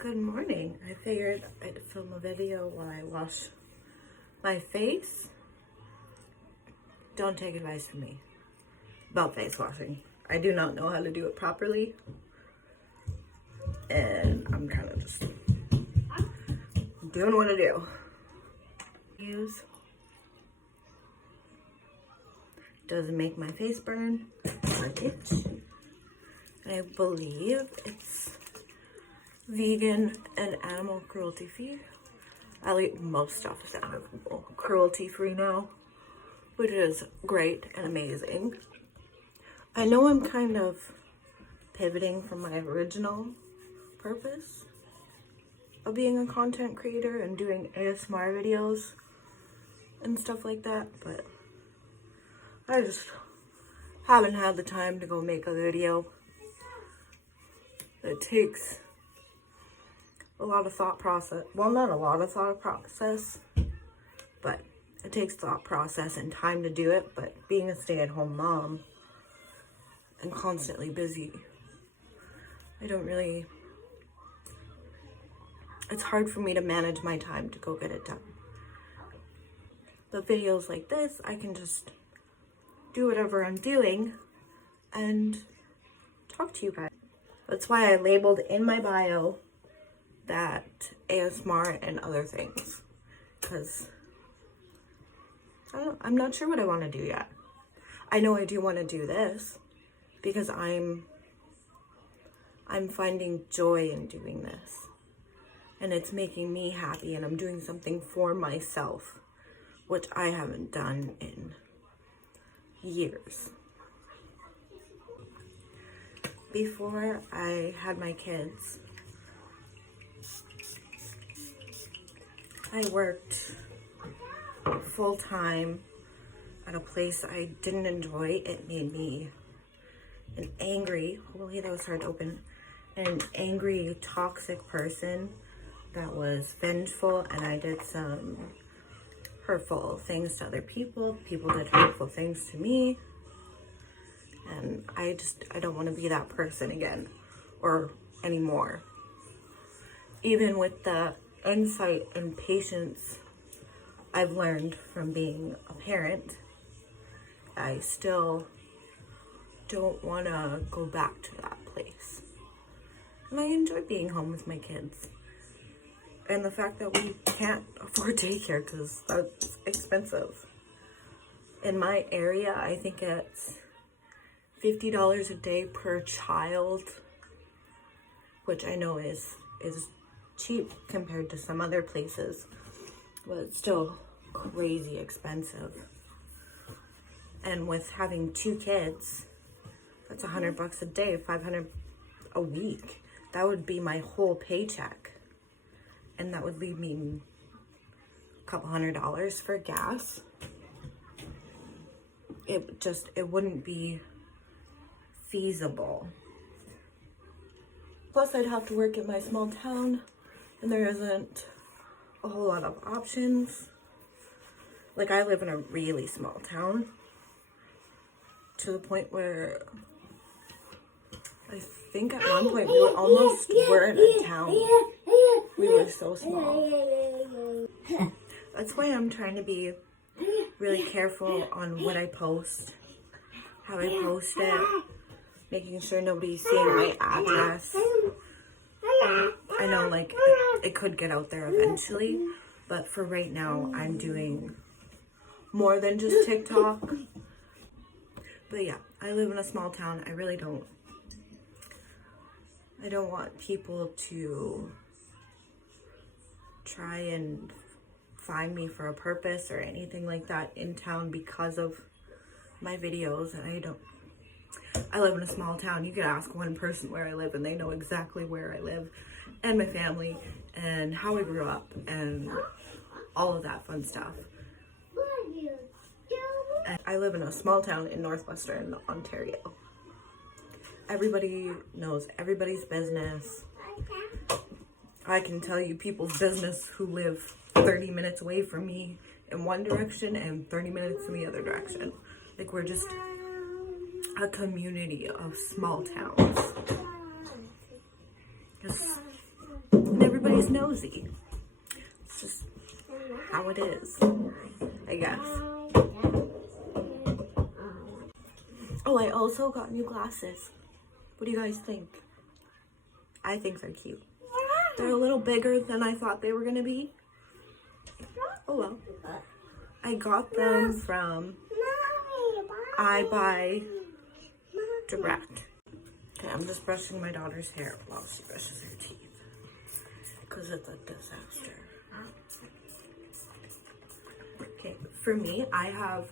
Good morning. I figured I'd film a video while I wash my face. Don't take advice from me about face washing. I do not know how to do it properly. And I'm kind of just doing what I do. Doesn't make my face burn or itch. I believe it's vegan and animal cruelty free. I like most stuff is animal cruelty free now, which is great and amazing. I know I'm kind of pivoting from my original purpose of being a content creator and doing ASMR videos and stuff like that, but I just haven't had the time to go make a video. It takes a lot of thought process. Well, not a lot of thought process, but it takes thought process and time to do it. But being a stay-at-home mom and constantly busy, it's hard for me to manage my time to go get it done. But videos like this, I can just do whatever I'm doing and talk to you guys. That's why I labeled in my bio that ASMR and other things, because I'm not sure what I want to do yet. I know I do want to do this because I'm finding joy in doing this, and it's making me happy, and I'm doing something for myself, which I haven't done in years. Before I had my kids, I worked full-time at a place I didn't enjoy. It made me an angry, hopefully that was hard to open, an angry, toxic person that was vengeful, and I did some hurtful things to other people. People did hurtful things to me, and I don't want to be that person again or anymore. Even with the insight and patience I've learned from being a parent, I still don't want to go back to that place. And I enjoy being home with my kids. And the fact that we can't afford daycare because that's expensive. In my area, I think it's $50 a day per child, which I know is cheap compared to some other places, but it's still crazy expensive. And with having 2 kids, that's $100 a day, $500 a week. That would be my whole paycheck, and that would leave me a couple $100 for gas. It wouldn't be feasible. Plus, I'd have to work in my small town, and there isn't a whole lot of options. Like, I live in a really small town, to the point where I think at one point we weren't a town. We were so small. That's why I'm trying to be really careful on what I post, how I post it, making sure nobody's seeing my address. I know, like, it could get out there eventually, but for right now, I'm doing more than just TikTok. But yeah, I live in a small town. I don't want people to try and find me for a purpose or anything like that in town because of my videos. And I live in a small town. You could ask one person where I live and they know exactly where I live and my family and how I grew up and all of that fun stuff. And I live in a small town in northwestern Ontario. Everybody knows everybody's business. I can tell you people's business who live 30 minutes away from me in one direction and 30 minutes in the other direction. Like, we're just a community of small towns. Just She's nosy. It's just how it is, I guess. Oh, I also got new glasses. What do you guys think? I think they're cute. They're a little bigger than I thought they were gonna be. Oh well. I got them from I Buy Direct. Okay, I'm just brushing my daughter's hair while she brushes her teeth, because it's a disaster. Okay, for me, I have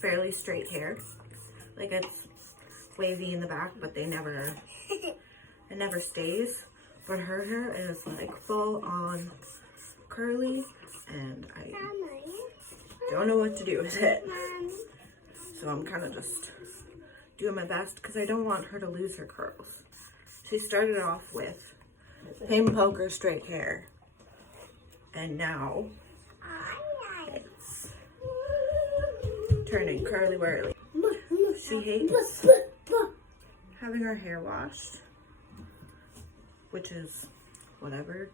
fairly straight hair. Like, it's wavy in the back, but it never stays. But her hair is like full on curly, and I don't know what to do with it. So I'm kind of just doing my best, because I don't want her to lose her curls. She started off with pin poker straight hair, and now it's turning curly whirly. She hates having her hair washed, which is whatever.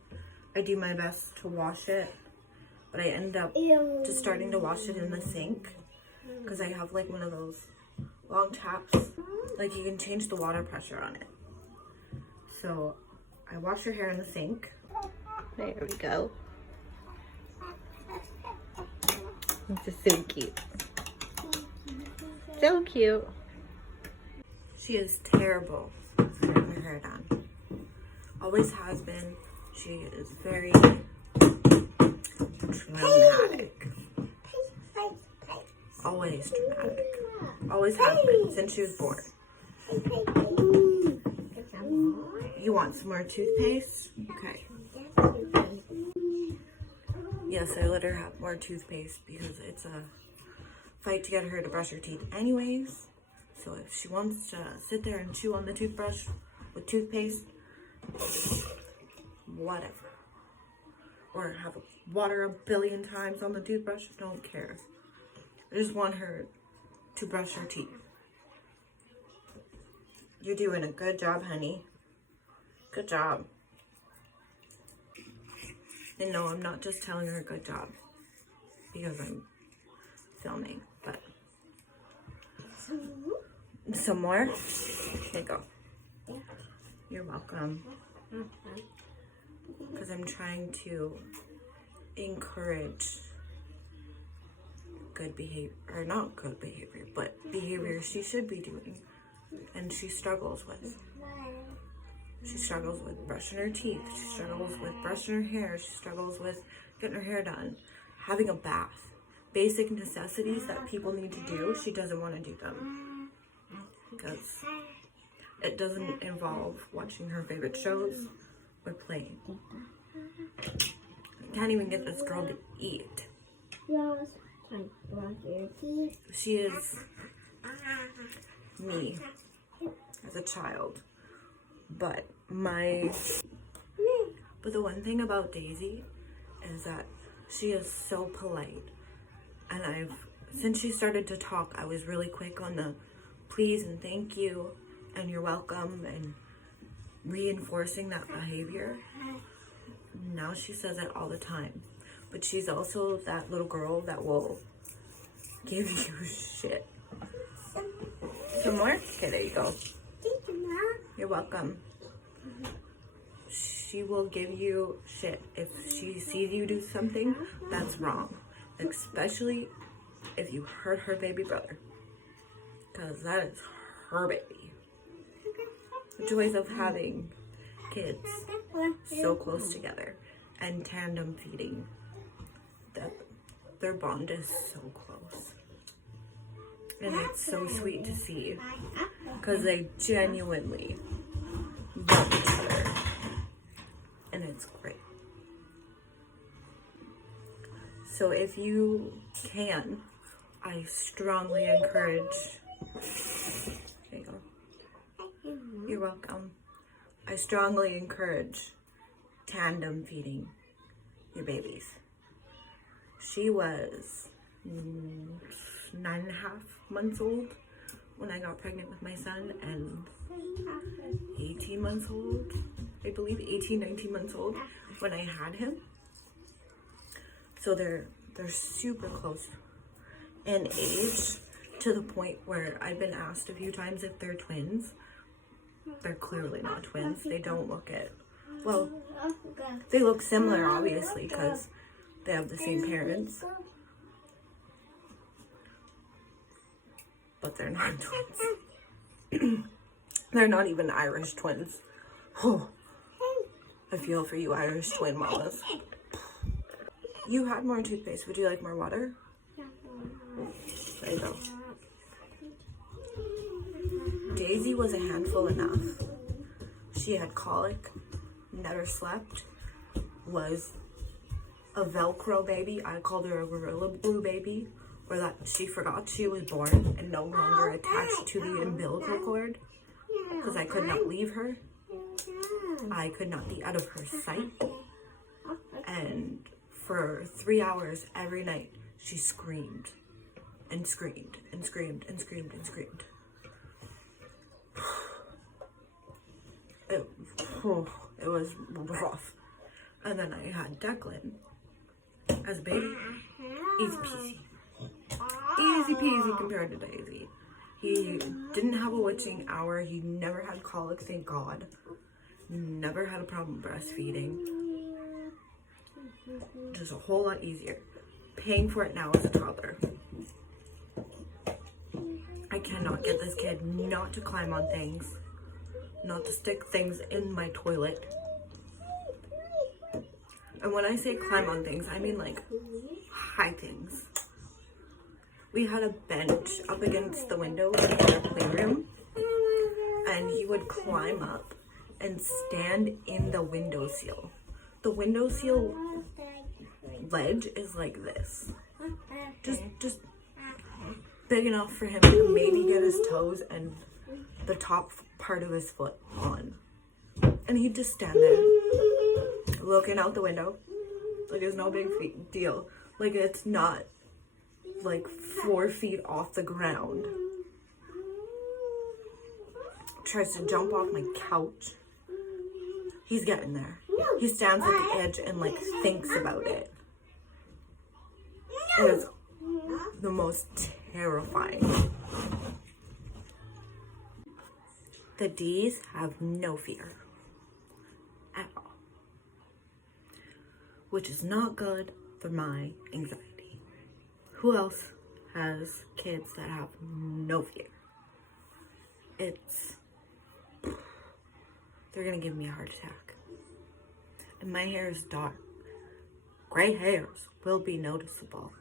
I do my best to wash it, but I end up just starting to wash it in the sink, because I have like one of those long taps, like you can change the water pressure on it. So I wash her hair in the sink. There we go. This is so cute. So cute. She is terrible at getting her hair done. Always has been. She is very dramatic. Always dramatic. Always has been since she was born. You want some more toothpaste? Okay. Yes, I let her have more toothpaste because it's a fight to get her to brush her teeth anyways. So if she wants to sit there and chew on the toothbrush with toothpaste, whatever. Or have water a billion times on the toothbrush, don't care. I just want her to brush her teeth. You're doing a good job, honey. Good job. And no, I'm not just telling her good job because I'm filming, but some more. There you go. You're welcome. Because I'm trying to encourage good behavior, or not good behavior, but behavior she should be doing, and she struggles with. She struggles with brushing her teeth. She struggles with brushing her hair. She struggles with getting her hair done, having a bath. Basic necessities that people need to do, she doesn't want to do them. Because it doesn't involve watching her favorite shows or playing. I can't even get this girl to eat. She is me as a child. But the one thing about Daisy is that she is so polite. And since she started to talk, I was really quick on the please and thank you and you're welcome and reinforcing that behavior. Now she says it all the time. But she's also that little girl that will give you shit. Some more? Okay, there you go. You're welcome. She will give you shit if she sees you do something that's wrong. Especially if you hurt her baby brother. Because that is her baby. The joys of having kids so close together and tandem feeding. Their bond is so close. And it's so sweet to see. Because they genuinely love each other. And it's great. So if you can, I strongly encourage... There you go. You're welcome. I strongly encourage tandem feeding your babies. She was 9.5 months old when I got pregnant with my son, and 18 months old I believe 18, 19 months old when I had him. So they're super close in age, to the point where I've been asked a few times if they're twins. They're clearly not twins. They don't look it. Well, they look similar, obviously, because they have the same parents. But they're not twins. They're not even Irish twins. Oh, I feel for you Irish twin mamas. You had more toothpaste. Would you like more water? There you go. Daisy was a handful enough. She had colic, never slept, was a Velcro baby. I called her a Gorilla Glue baby, or that she forgot she was born and no longer attached to the umbilical cord, because I could not leave her. I could not be out of her sight. And for 3 hours every night, she screamed and screamed and screamed and screamed and screamed. It was rough. And then I had Declan as a baby. Easy peasy. Easy peasy compared to Daisy. He didn't have a witching hour. He never had colic, thank God. Never had a problem breastfeeding. Just a whole lot easier. Paying for it now as a toddler. I cannot get this kid not to climb on things. Not to stick things in my toilet. And when I say climb on things, I mean like high things. We had a bench up against the window in our playroom, and he would climb up and stand in the windowsill. The windowsill ledge is like this. Just big enough for him to maybe get his toes and the top part of his foot on. And he'd just stand there, looking out the window, like it's no big deal. Like it's not like 4 feet off the ground. Tries to jump off my couch. He's getting there. He stands at the edge and like thinks about it. It is the most terrifying. The D's have no fear at all, which is not good for my anxiety. Who else has kids that have no fear? They're gonna give me a heart attack. And my hair is dark. Gray hairs will be noticeable.